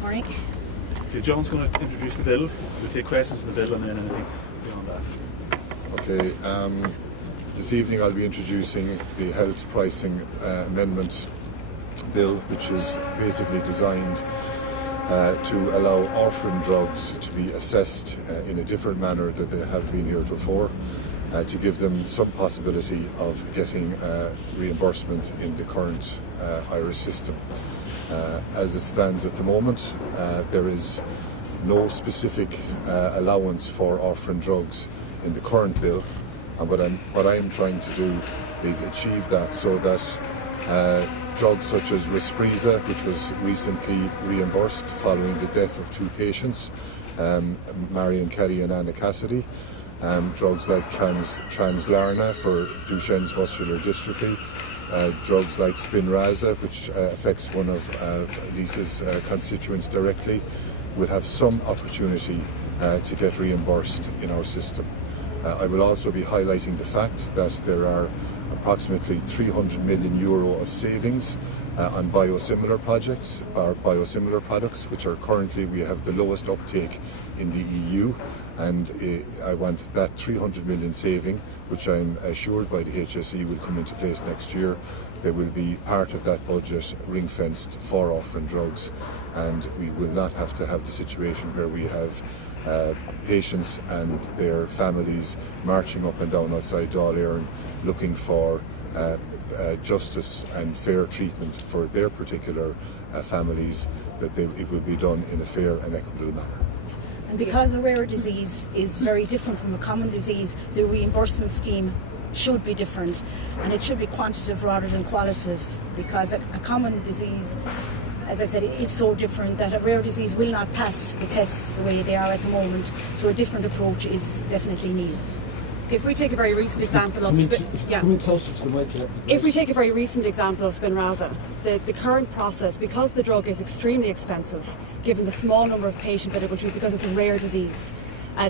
Morning. Okay, John's going to introduce the bill. We'll take questions on the bill and then anything beyond that. Okay, this evening I'll be introducing the Health Pricing Amendment Bill, which is basically designed to allow orphan drugs to be assessed in a different manner than they have been heretofore, to give them some possibility of getting reimbursement in the current Irish system. As it stands at the moment, there is no specific allowance for orphan drugs in the current bill, and what I am trying to do is achieve that so that drugs such as Respreza, which was recently reimbursed following the death of two patients, Marion Kelly and Anna Cassidy, drugs like Translarna for Duchenne's muscular dystrophy, drugs like Spinraza, which affects one of Lisa's constituents directly, will have some opportunity to get reimbursed in our system. I will also be highlighting the fact that there are approximately €300 million of savings on biosimilar projects, or biosimilar products, which are currently, we have the lowest uptake in the EU, and I want that 300 million saving, which I'm assured by the HSE will come into place next year. There will be part of that budget ring-fenced for orphan drugs, and we will not have to have the situation where we have patients and their families marching up and down outside Dáil Éireann looking for justice and fair treatment for their particular families, that it will be done in a fair and equitable manner. And because a rare disease is very different from a common disease, the reimbursement scheme should be different, and it should be quantitative rather than qualitative, because a common disease, as I said, it is so different that a rare disease will not pass the tests the way they are at the moment, so a different approach is definitely needed. If we take a very recent example of If we take a very recent example of Spinraza, the current process, because the drug is extremely expensive, given the small number of patients that it will treat, because it's a rare disease,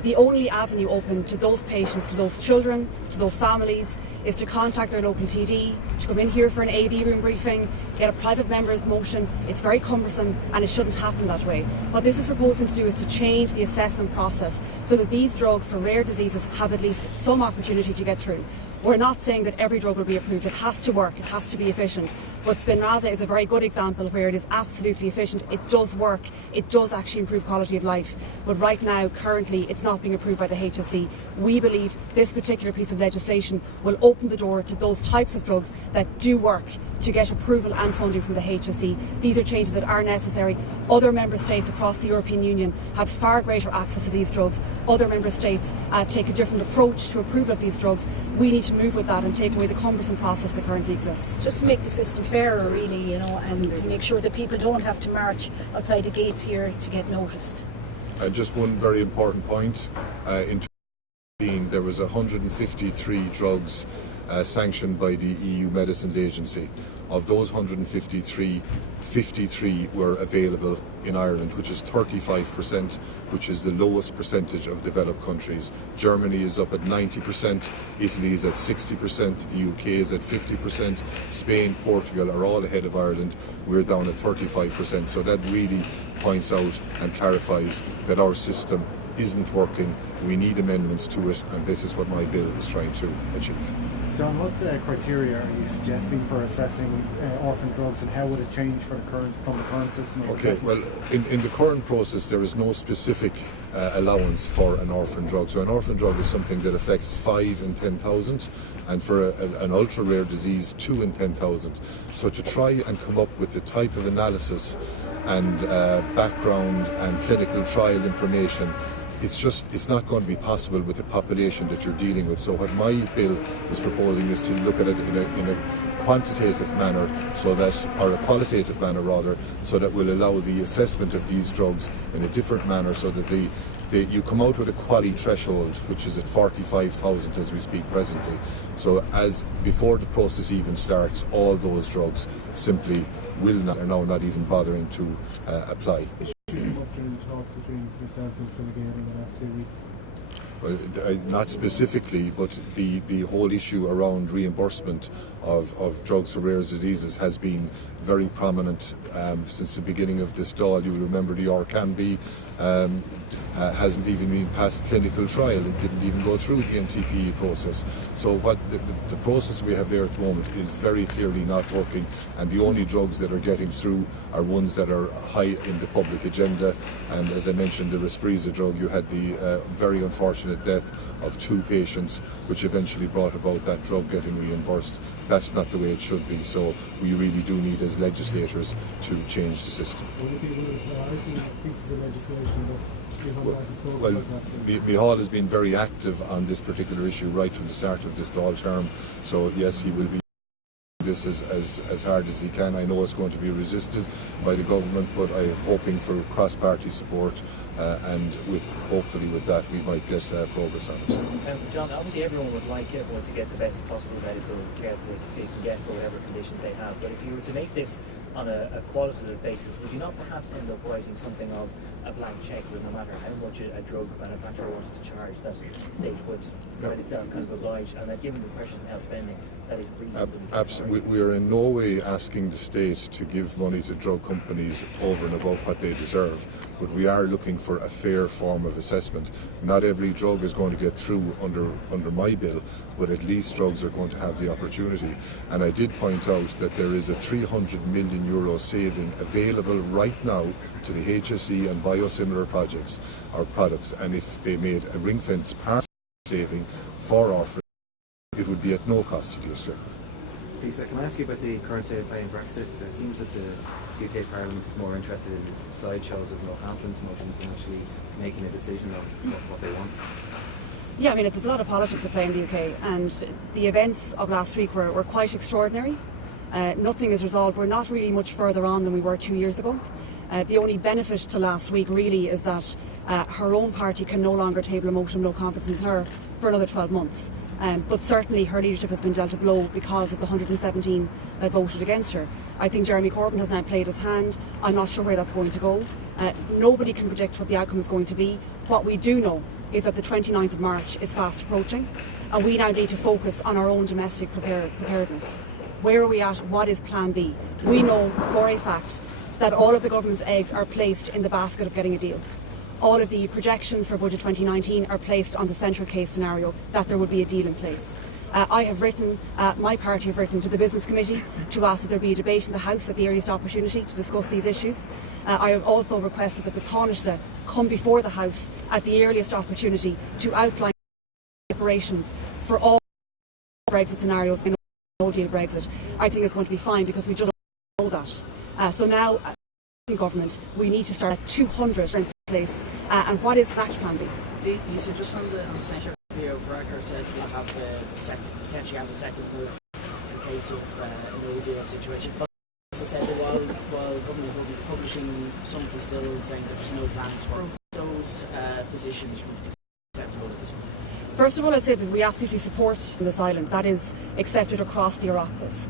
the only avenue open to those patients, to those children, to those families, is to contact their local TD, to come in here for an AV room briefing, get a private member's motion. It's very cumbersome and it shouldn't happen that way. What this is proposing to do is to change the assessment process so that these drugs for rare diseases have at least some opportunity to get through. We're not saying that every drug will be approved. It has to work, it has to be efficient. But Spinraza is a very good example where it is absolutely efficient. It does work, it does actually improve quality of life. But right now, currently, it's not being approved by the HSE. We believe this particular piece of legislation will open the door to those types of drugs that do work to get approval and funding from the HSE. These are changes that are necessary. Other member states across the European Union have far greater access to these drugs. Other member states take a different approach to approval of these drugs. We need to move with that and take away the cumbersome process that currently exists. Just to make the system fairer, really, and to make sure that people don't have to march outside the gates here to get noticed. Just one very important point. In 2015, there was 153 drugs sanctioned by the EU Medicines Agency. Of those 153, 53 were available in Ireland, which is 35%, which is the lowest percentage of developed countries. Germany is up at 90%, Italy is at 60%, the UK is at 50%, Spain, Portugal are all ahead of Ireland. We're down at 35%, so that really points out and clarifies that our system isn't working. We need amendments to it, and this is what my bill is trying to achieve. John, what criteria are you suggesting for assessing orphan drugs, and how would it change from the current system? Okay, well, in the current process there is no specific allowance for an orphan drug. So an orphan drug is something that affects 5 in 10,000, and for an ultra rare disease 2 in 10,000. So to try and come up with the type of analysis and background and clinical trial information, it's not going to be possible with the population that you're dealing with. So what my bill is proposing is to look at it in a quantitative manner, so that, or a qualitative manner rather, so that will allow the assessment of these drugs in a different manner, so that you come out with a quality threshold which is at 45,000 as we speak presently. So as before the process even starts, all those drugs simply are now not even bothering to apply. During talks between yourselves and Fine Gael in the last few weeks? Not specifically, but the whole issue around reimbursement of drugs for rare diseases has been very prominent since the beginning of this Dáil. You will remember the Orphan hasn't even been past clinical trial. It didn't even go through the NCPE process. So what the process we have there at the moment is very clearly not working, and the only drugs that are getting through are ones that are high in the public agenda. And as I mentioned, the Respreza drug, you had the very unfortunate death of 2 patients, which eventually brought about that drug getting reimbursed. That's not the way it should be. So we really do need, as legislators, to change the system. Would it be one of the priority pieces of legislation that Well, Mahony has been very active on this particular issue right from the start of this Dáil term. So yes, he will be this as hard as he can. I know it's going to be resisted by the government, but I'm hoping for cross-party support, and hopefully with that we might get progress on it. John, obviously everyone would like everyone to get the best possible medical care they can get for whatever conditions they have, but if you were to make this on a qualitative basis, would you not perhaps end up writing something of a blank check where no matter how much a drug manufacturer wanted to charge, that the state would find itself kind of obliged, and that given the pressures in health spending, that is reasonable? Absolutely. We are in no way asking the state to give money to drug companies over and above what they deserve, but we are looking for a fair form of assessment. Not every drug is going to get through under my bill, but at least drugs are going to have the opportunity. And I did point out that there is a €300 million saving available right now to the HSE and biosimilar projects or products, and if they made a ring-fence part saving for Orphan, it would be at no cost to the Australian. Lisa, can I ask you about the current state of play in Brexit? It seems that the UK Parliament is more interested in these sideshows of no confidence motions than actually making a decision of what they want. Yeah, I mean, there's a lot of politics at play in the UK, and the events of last week were quite extraordinary. Nothing is resolved. We're not really much further on than we were 2 years ago. The only benefit to last week really is that her own party can no longer table a motion of no confidence in her for another 12 months. But certainly her leadership has been dealt a blow because of the 117 that voted against her. I think Jeremy Corbyn has now played his hand. I'm not sure where that's going to go. Nobody can predict what the outcome is going to be. What we do know is that the 29th of March is fast approaching, and we now need to focus on our own domestic preparedness. Where are we at? What is Plan B? We know for a fact that all of the government's eggs are placed in the basket of getting a deal. All of the projections for Budget 2019 are placed on the central case scenario that there will be a deal in place. I have written, my party have written to the Business Committee to ask that there be a debate in the House at the earliest opportunity to discuss these issues. I have also requested that the Taoiseach come before the House at the earliest opportunity to outline preparations for all Brexit scenarios in no deal Brexit. I think it's going to be fine because we just know that. So now, government, we need to start at 200 in place. And what is match Plan B? Lisa, just on the Senator Leo Varadkar said you'll have potentially have a second vote in case of a no deal situation. But also said that while government will be publishing something still saying that there's no plans for those positions from the second vote at this point. First of all, I'd say that we absolutely support this island. That is accepted across the Oireachtas.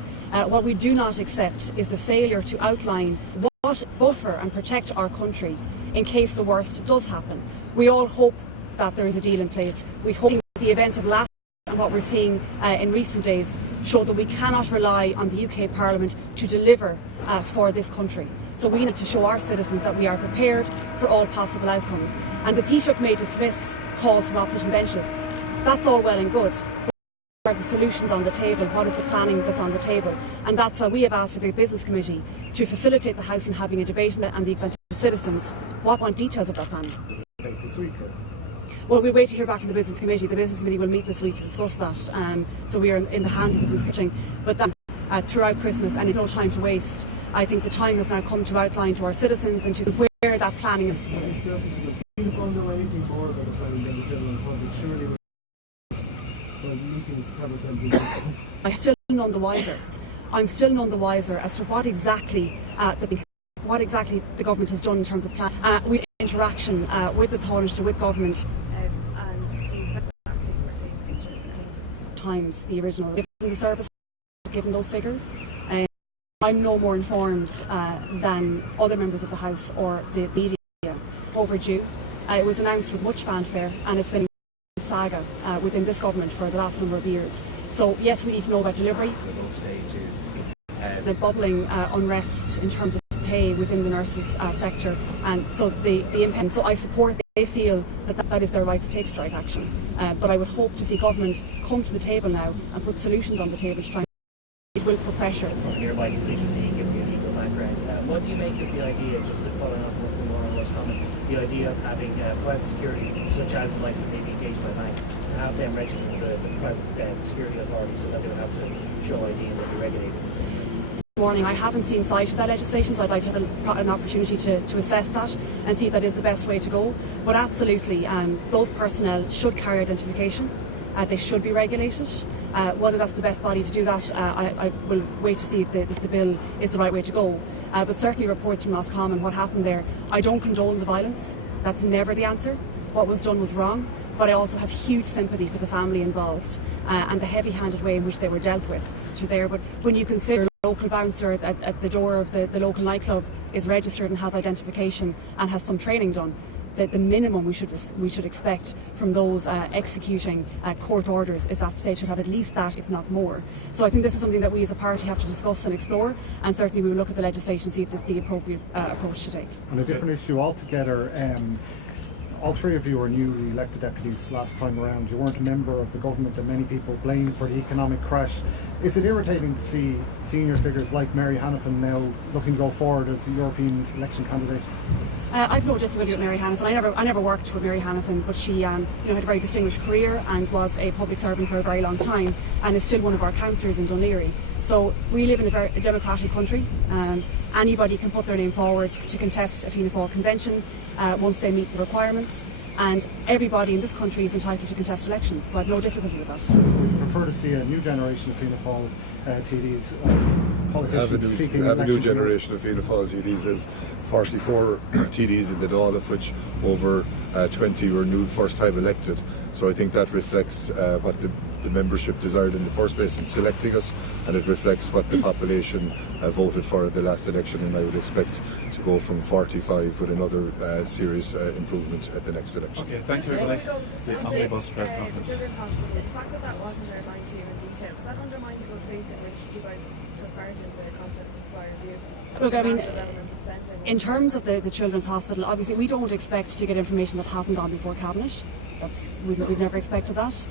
What we do not accept is the failure to outline what buffer and protect our country in case the worst does happen. We all hope that there is a deal in place. We hope the events of last and what we're seeing in recent days show that we cannot rely on the UK Parliament to deliver for this country. So we need to show our citizens that we are prepared for all possible outcomes. And the Taoiseach may dismiss calls from opposition benches. That's all well and good. What are the solutions on the table? What is the planning that's on the table? And that's why we have asked for the Business Committee to facilitate the House in having a debate and the extent of the citizens want details of that planning. This week, well, we wait to hear back from the Business Committee. The Business Committee will meet this week to discuss that. So we are in the hands of the Business Committee. But then throughout Christmas, and there's no time to waste. I think the time has now come to outline to our citizens and to where that planning is. I'm still none the wiser. I'm still none the wiser as to what exactly the government has done in terms of plan. With interaction with the Taoiseach, with government. And do you expect that we're seeing times the original, given the service, given those figures. I'm no more informed than other members of the House or the media. Overdue. It was announced with much fanfare, and it's been saga within this government for the last number of years. So yes, we need to know about delivery. The bubbling unrest in terms of pay within the nurses sector, and so the impact. So I support. They feel that is their right to take strike action, but I would hope to see government come to the table now and put solutions on the table to try. It will put pressure. From a nearby constituency, given your legal background, what do you make of the idea, just to follow up what's been more and most common, the idea of having private security, such as the likes that may be engaged by banks, to have them registered with the private security authority so that they would have to show ID and they'll be regulated? Morning. I haven't seen sight of that legislation, so I'd like to have an opportunity to assess that and see if that is the best way to go. But absolutely, those personnel should carry identification. They should be regulated. Whether that's the best body to do that, I will wait to see if the bill is the right way to go. But certainly reports from Roscommon, what happened there, I don't condone the violence. That's never the answer. What was done was wrong. But I also have huge sympathy for the family involved and the heavy-handed way in which they were dealt with through there. But when you consider a local bouncer at the door of the local nightclub is registered and has identification and has some training done, the minimum we should expect from those executing court orders is that they should have at least that, if not more. So I think this is something that we as a party have to discuss and explore, and certainly we will look at the legislation and see if this is the appropriate approach to take. On a different issue altogether, all three of you were newly elected deputies last time around. You weren't a member of the government that many people blame for the economic crash. Is it irritating to see senior figures like Mary Hannafin now looking to go forward as a European election candidate? I've no difficulty with Mary Hannafin. I never worked with Mary Hannafin, but she had a very distinguished career and was a public servant for a very long time and is still one of our councillors in Dún Laoghaire. So we live in a very democratic country. Anybody can put their name forward to contest a Fianna Fáil convention once they meet the requirements, and everybody in this country is entitled to contest elections, so I have no difficulty with that. We prefer to see a new generation of Fianna Fáil TDs, politicians seeking have a new election generation of Fianna Fáil TDs. There's 44 TDs in the Dáil, of which over 20 were new first time elected. So I think that reflects what the membership desired in the first place in selecting us, and it reflects what the population voted for at the last election, and I would expect to go from 45 with another serious improvement at the next election. Okay, thanks everybody. The omnibus press conference. The fact that wasn't outlined to you in detail, does that undermine the good faith in which you guys took part in the confidence inspired review? Look, I mean, in terms of the Children's Hospital, obviously we don't expect to get information that hasn't gone before Cabinet. We've never expected that.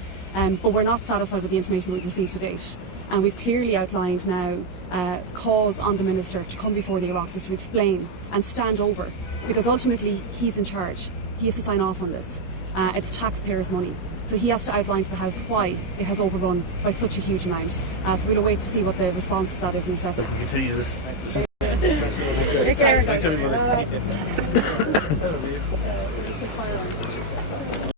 But we're not satisfied with the information that we've received to date. And we've clearly outlined now calls on the Minister to come before the Oireachtas to explain and stand over, because ultimately he's in charge. He has to sign off on this. It's taxpayers' money. So he has to outline to the House why it has overrun by such a huge amount. So we'll wait to see what the response to that is and assess it. Continue this. Take care. Thanks everybody.